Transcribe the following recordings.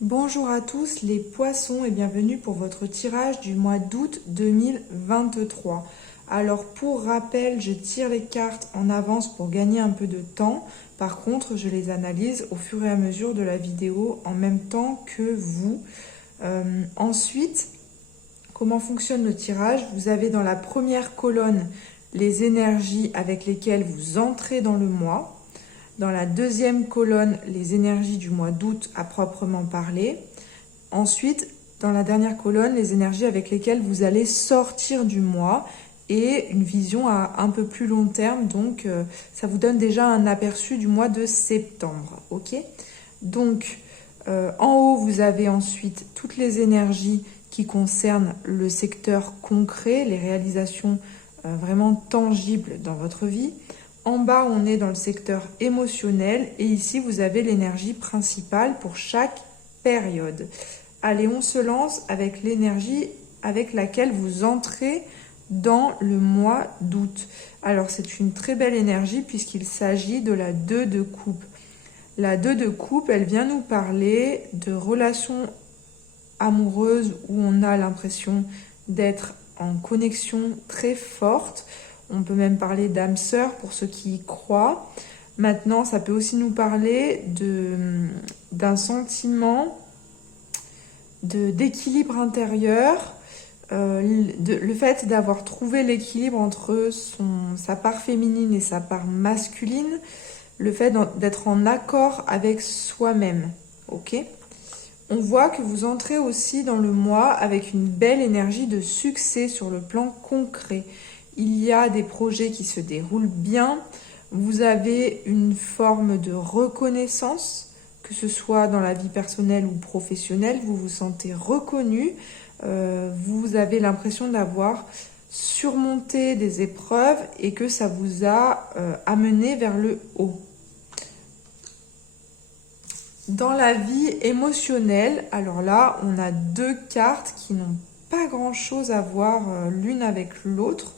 Bonjour à tous les poissons et bienvenue pour votre tirage du mois d'août 2023. Alors pour rappel, je tire les cartes en avance pour gagner un peu de temps. Par contre, je les analyse au fur et à mesure de la vidéo en même temps que vous. Ensuite, comment fonctionne le tirage? Vous avez dans la première colonne les énergies avec lesquelles vous entrez dans le mois. Dans la deuxième colonne, les énergies du mois d'août à proprement parler. Ensuite, dans la dernière colonne, les énergies avec lesquelles vous allez sortir du mois et une vision à un peu plus long terme. Donc, ça vous donne déjà un aperçu du mois de septembre. Ok? Donc, en haut, vous avez ensuite toutes les énergies qui concernent le secteur concret, les réalisations vraiment tangibles dans votre vie. En bas, on est dans le secteur émotionnel et ici, vous avez l'énergie principale pour chaque période. Allez, on se lance avec l'énergie avec laquelle vous entrez dans le mois d'août. Alors, c'est une très belle énergie puisqu'il s'agit de la 2 de coupe. La 2 de coupe, elle vient nous parler de relations amoureuses où on a l'impression d'être en connexion très forte. On peut même parler d'âme sœur pour ceux qui y croient. Maintenant, ça peut aussi nous parler d'un sentiment d'équilibre intérieur, le fait d'avoir trouvé l'équilibre entre sa part féminine et sa part masculine, le fait d'être en accord avec soi-même. Ok ? On voit que vous entrez aussi dans le mois avec une belle énergie de succès sur le plan concret. Il y a des projets qui se déroulent bien. Vous avez une forme de reconnaissance, que ce soit dans la vie personnelle ou professionnelle. Vous vous sentez reconnu. Vous avez l'impression d'avoir surmonté des épreuves et que ça vous a amené vers le haut. Dans la vie émotionnelle, alors là, on a deux cartes qui n'ont pas grand-chose à voir l'une avec l'autre.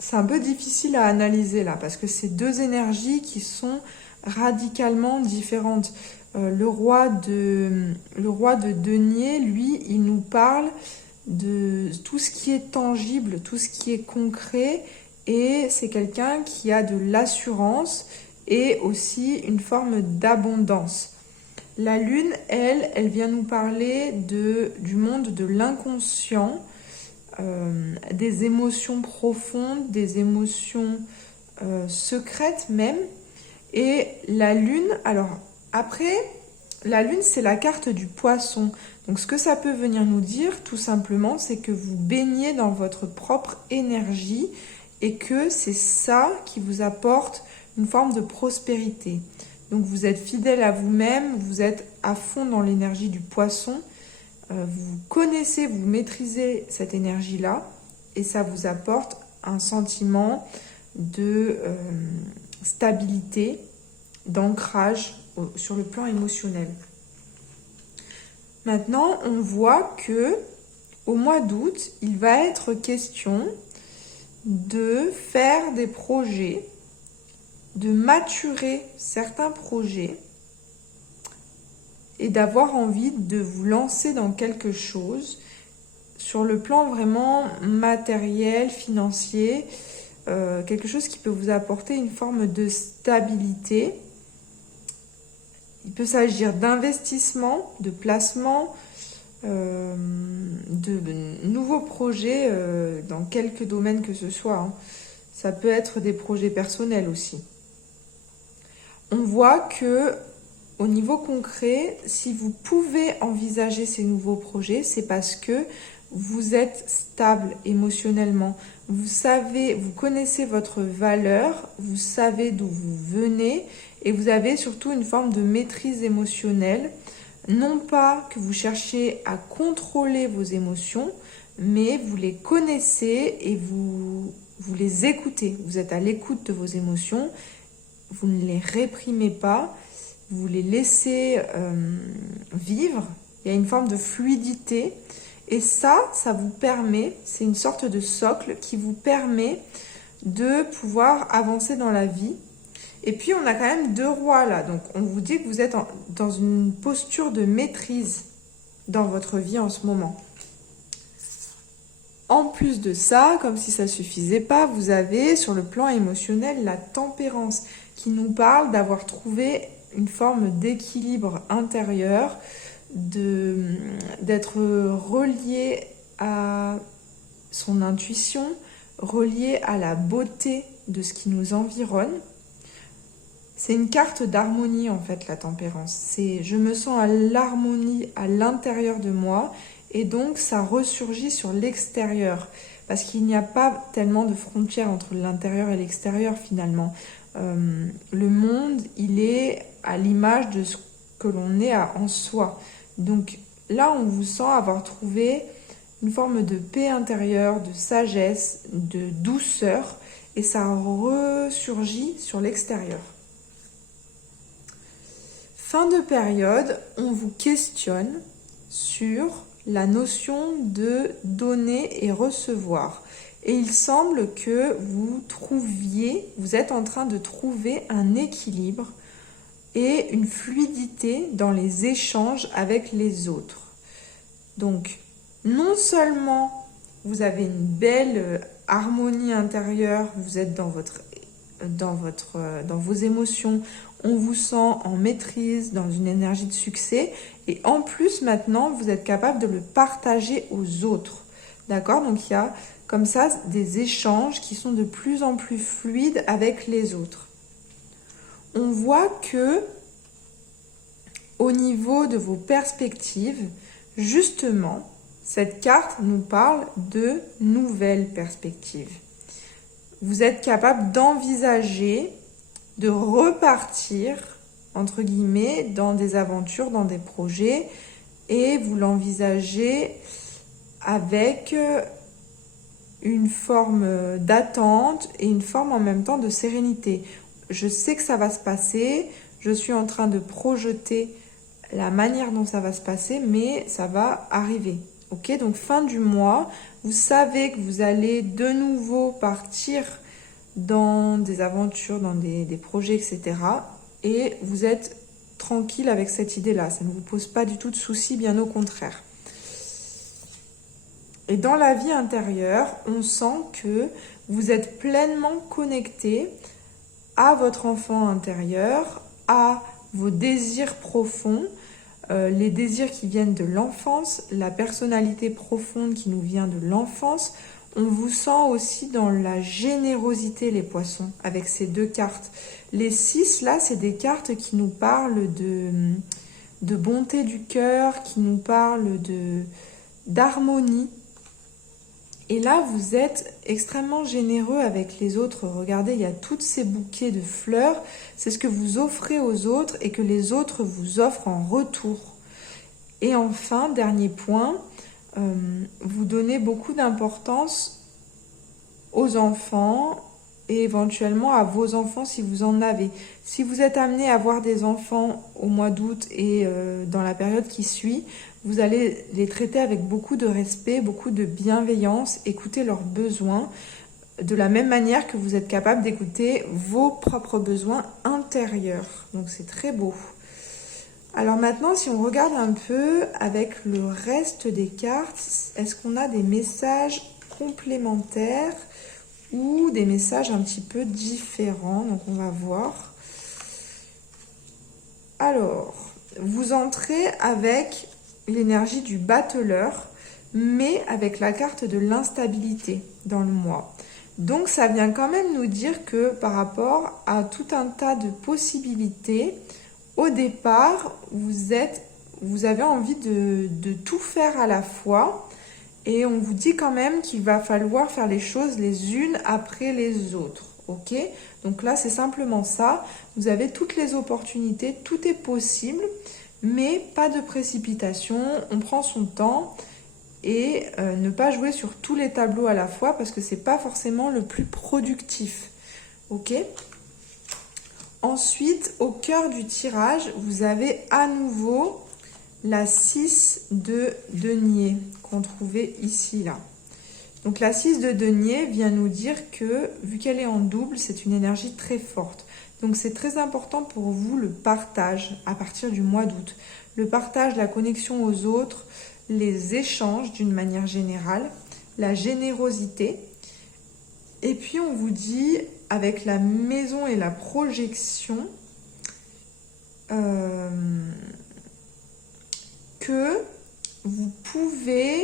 C'est un peu difficile à analyser là, parce que c'est deux énergies qui sont radicalement différentes. Le roi de denier, lui, il nous parle de tout ce qui est tangible, tout ce qui est concret, et c'est quelqu'un qui a de l'assurance et aussi une forme d'abondance. La lune, elle vient nous parler du monde de l'inconscient, des émotions profondes, des émotions secrètes même. Et la lune, alors après, la lune c'est la carte du poisson. Donc ce que ça peut venir nous dire tout simplement, c'est que vous baignez dans votre propre énergie et que c'est ça qui vous apporte une forme de prospérité. Donc vous êtes fidèle à vous-même, vous êtes à fond dans l'énergie du poisson, vous connaissez, vous maîtrisez cette énergie-là et ça vous apporte un sentiment de stabilité, d'ancrage sur le plan émotionnel. Maintenant, on voit que au mois d'août, il va être question de faire des projets, de maturer certains projets et d'avoir envie de vous lancer dans quelque chose sur le plan vraiment matériel, financier, quelque chose qui peut vous apporter une forme de stabilité. Il peut s'agir d'investissement, de placement, de nouveaux projets dans quelques domaines que ce soit. Hein. Ça peut être des projets personnels aussi. On voit que au niveau concret, si vous pouvez envisager ces nouveaux projets, c'est parce que vous êtes stable émotionnellement. Vous savez, vous connaissez votre valeur, vous savez d'où vous venez et vous avez surtout une forme de maîtrise émotionnelle. Non pas que vous cherchiez à contrôler vos émotions, mais vous les connaissez et vous les écoutez. Vous êtes à l'écoute de vos émotions, vous ne les réprimez pas, vous les laissez vivre. Il y a une forme de fluidité. Et ça vous permet, c'est une sorte de socle qui vous permet de pouvoir avancer dans la vie Et puis, on a quand même 2 rois là. Donc, on vous dit que vous êtes dans une posture de maîtrise dans votre vie en ce moment. En plus de ça, comme si ça ne suffisait pas, vous avez sur le plan émotionnel la tempérance qui nous parle d'avoir trouvé une forme d'équilibre intérieur, d'être relié à son intuition, relié à la beauté de ce qui nous environne. C'est une carte d'harmonie en fait, la tempérance. C'est je me sens à l'harmonie à l'intérieur de moi et donc ça ressurgit sur l'extérieur. Parce qu'il n'y a pas tellement de frontières entre l'intérieur et l'extérieur finalement. Le monde, il est à l'image de ce que l'on est en soi. Donc là, on vous sent avoir trouvé une forme de paix intérieure, de sagesse, de douceur et ça ressurgit sur l'extérieur. Fin de période, on vous questionne sur la notion de donner et recevoir. Et il semble que vous êtes en train de trouver un équilibre et une fluidité dans les échanges avec les autres. Donc, non seulement vous avez une belle harmonie intérieure, vous êtes dans vos émotions, on vous sent en maîtrise, dans une énergie de succès, et en plus maintenant vous êtes capable de le partager aux autres. D'accord? Donc il y a comme ça des échanges qui sont de plus en plus fluides avec les autres. On voit que au niveau de vos perspectives, justement, cette carte nous parle de nouvelles perspectives. Vous êtes capable d'envisager de repartir, entre guillemets, dans des aventures, dans des projets, et vous l'envisagez avec une forme d'attente et une forme en même temps de sérénité. Je sais que ça va se passer, je suis en train de projeter la manière dont ça va se passer, mais ça va arriver. Ok, donc fin du mois, vous savez que vous allez de nouveau partir dans des aventures, dans des projets, etc. Et vous êtes tranquille avec cette idée-là. Ça ne vous pose pas du tout de soucis, bien au contraire. Et dans la vie intérieure, on sent que vous êtes pleinement connecté à votre enfant intérieur, à vos désirs profonds, les désirs qui viennent de l'enfance, la personnalité profonde qui nous vient de l'enfance. On vous sent aussi dans la générosité, les poissons, avec ces 2 cartes. Les 6, là, c'est des cartes qui nous parlent de bonté du cœur, qui nous parlent d'harmonie. Et là, vous êtes extrêmement généreux avec les autres. Regardez, il y a tous ces bouquets de fleurs. C'est ce que vous offrez aux autres et que les autres vous offrent en retour. Et enfin, dernier point, vous donnez beaucoup d'importance aux enfants et éventuellement à vos enfants si vous en avez. Si vous êtes amené à avoir des enfants au mois d'août et dans la période qui suit, vous allez les traiter avec beaucoup de respect, beaucoup de bienveillance, écouter leurs besoins de la même manière que vous êtes capable d'écouter vos propres besoins intérieurs. Donc c'est très beau. Alors maintenant, si on regarde un peu avec le reste des cartes, est-ce qu'on a des messages complémentaires ou des messages un petit peu différents? Donc on va voir. Alors, vous entrez avec l'énergie du battleur, mais avec la carte de l'instabilité dans le mois. Donc ça vient quand même nous dire que par rapport à tout un tas de possibilités, au départ, vous avez envie de tout faire à la fois et on vous dit quand même qu'il va falloir faire les choses les unes après les autres. Ok? Donc là, c'est simplement ça. Vous avez toutes les opportunités, tout est possible, mais pas de précipitation. On prend son temps et ne pas jouer sur tous les tableaux à la fois parce que c'est pas forcément le plus productif. Ok? Ensuite, au cœur du tirage, vous avez à nouveau la 6 de denier qu'on trouvait ici, là. Donc la 6 de denier vient nous dire que, vu qu'elle est en double, c'est une énergie très forte. Donc c'est très important pour vous le partage à partir du mois d'août. Le partage, la connexion aux autres, les échanges d'une manière générale, la générosité. Et puis on vous dit, avec la maison et la projection, que vous pouvez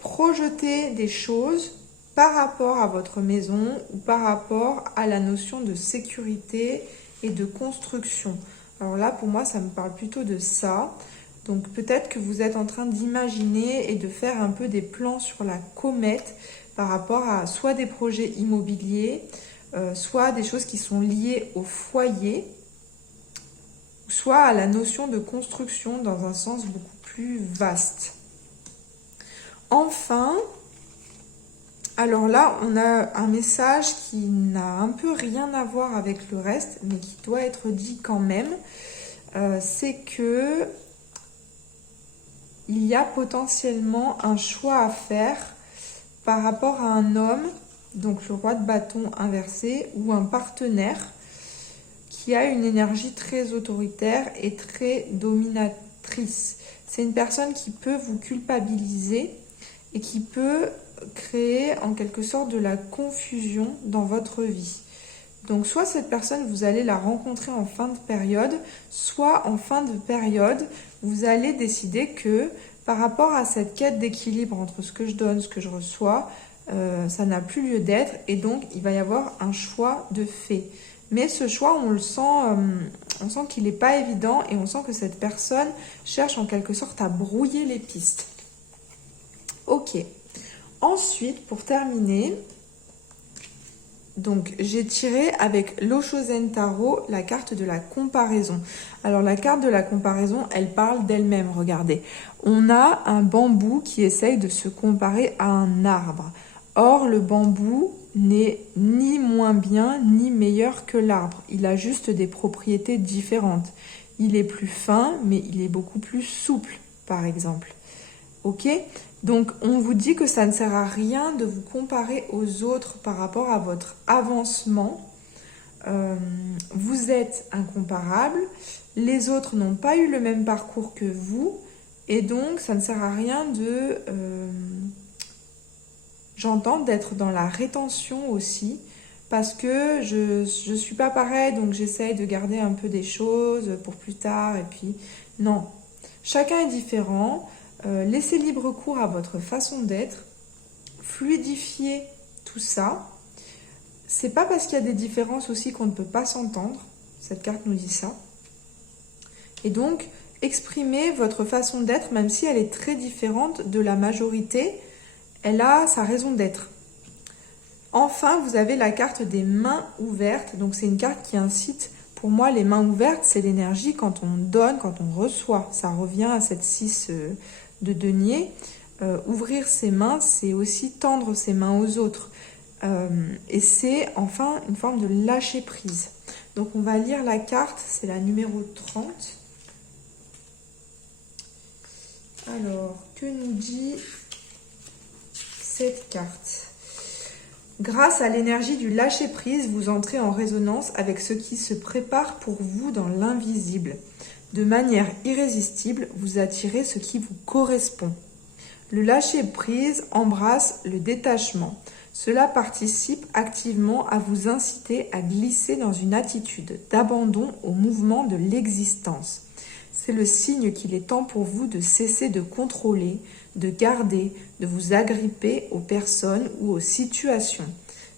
projeter des choses par rapport à votre maison ou par rapport à la notion de sécurité et de construction. Alors là, pour moi, ça me parle plutôt de ça. Donc peut-être que vous êtes en train d'imaginer et de faire un peu des plans sur la comète par rapport à soit des projets immobiliers, soit des choses qui sont liées au foyer, soit à la notion de construction dans un sens beaucoup plus vaste. Enfin, alors là, on a un message qui n'a un peu rien à voir avec le reste, mais qui doit être dit quand même. C'est que il y a potentiellement un choix à faire par rapport à un homme, donc le roi de bâton inversé, ou un partenaire qui a une énergie très autoritaire et très dominatrice. C'est une personne qui peut vous culpabiliser et qui peut créer en quelque sorte de la confusion dans votre vie. Donc soit cette personne, vous allez la rencontrer en fin de période, soit en fin de période, vous allez décider que par rapport à cette quête d'équilibre entre ce que je donne, ce que je reçois, ça n'a plus lieu d'être et donc il va y avoir un choix de fait. Mais ce choix, on sent qu'il n'est pas évident et on sent que cette personne cherche en quelque sorte à brouiller les pistes. Ok. Ensuite, pour terminer, donc j'ai tiré avec l'Oshozen Tarot la carte de la comparaison. Alors la carte de la comparaison, elle parle d'elle-même, regardez. On a un bambou qui essaye de se comparer à un arbre. Or, le bambou n'est ni moins bien ni meilleur que l'arbre. Il a juste des propriétés différentes. Il est plus fin, mais il est beaucoup plus souple, par exemple. Ok ? Donc, on vous dit que ça ne sert à rien de vous comparer aux autres par rapport à votre avancement. Vous êtes incomparable. Les autres n'ont pas eu le même parcours que vous. Et donc, ça ne sert à rien de... J'entends d'être dans la rétention aussi. Parce que je suis pas pareille, donc j'essaye de garder un peu des choses pour plus tard. Et puis, non. Chacun est différent. Laissez libre cours à votre façon d'être, fluidifiez tout ça. C'est pas parce qu'il y a des différences aussi qu'on ne peut pas s'entendre. Cette carte nous dit ça. Et donc, exprimez votre façon d'être, même si elle est très différente de la majorité, elle a sa raison d'être. Enfin, vous avez la carte des mains ouvertes. Donc, c'est une carte qui incite. Pour moi, les mains ouvertes, c'est l'énergie quand on donne, quand on reçoit. Ça revient à cette 6 de denier. Ouvrir ses mains, c'est aussi tendre ses mains aux autres. Et c'est enfin une forme de lâcher prise. Donc, on va lire la carte. C'est la numéro 30. Alors, que nous dit cette carte ? Grâce à l'énergie du lâcher-prise, vous entrez en résonance avec ce qui se prépare pour vous dans l'invisible. De manière irrésistible, vous attirez ce qui vous correspond. Le lâcher-prise embrasse le détachement. Cela participe activement à vous inciter à glisser dans une attitude d'abandon au mouvement de l'existence. C'est le signe qu'il est temps pour vous de cesser de contrôler, de garder, de vous agripper aux personnes ou aux situations.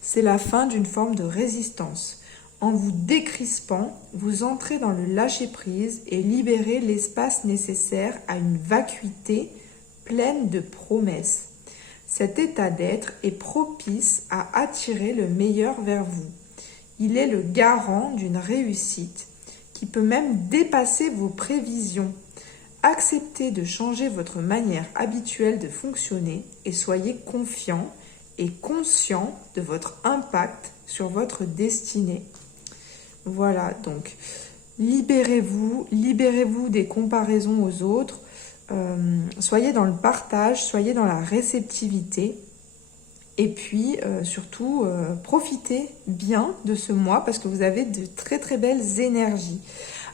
C'est la fin d'une forme de résistance. En vous décrispant, vous entrez dans le lâcher-prise et libérez l'espace nécessaire à une vacuité pleine de promesses. Cet état d'être est propice à attirer le meilleur vers vous. Il est le garant d'une réussite qui peut même dépasser vos prévisions. Acceptez de changer votre manière habituelle de fonctionner et soyez confiant et conscient de votre impact sur votre destinée. Voilà, donc libérez-vous des comparaisons aux autres, soyez dans le partage, soyez dans la réceptivité Et puis surtout, profitez bien de ce mois parce que vous avez de très très belles énergies.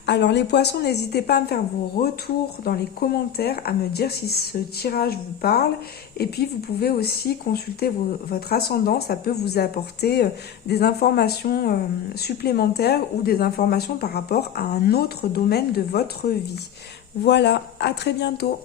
Alors les poissons, n'hésitez pas à me faire vos retours dans les commentaires, à me dire si ce tirage vous parle. Et puis vous pouvez aussi consulter votre ascendant, ça peut vous apporter des informations supplémentaires ou des informations par rapport à un autre domaine de votre vie. Voilà, à très bientôt.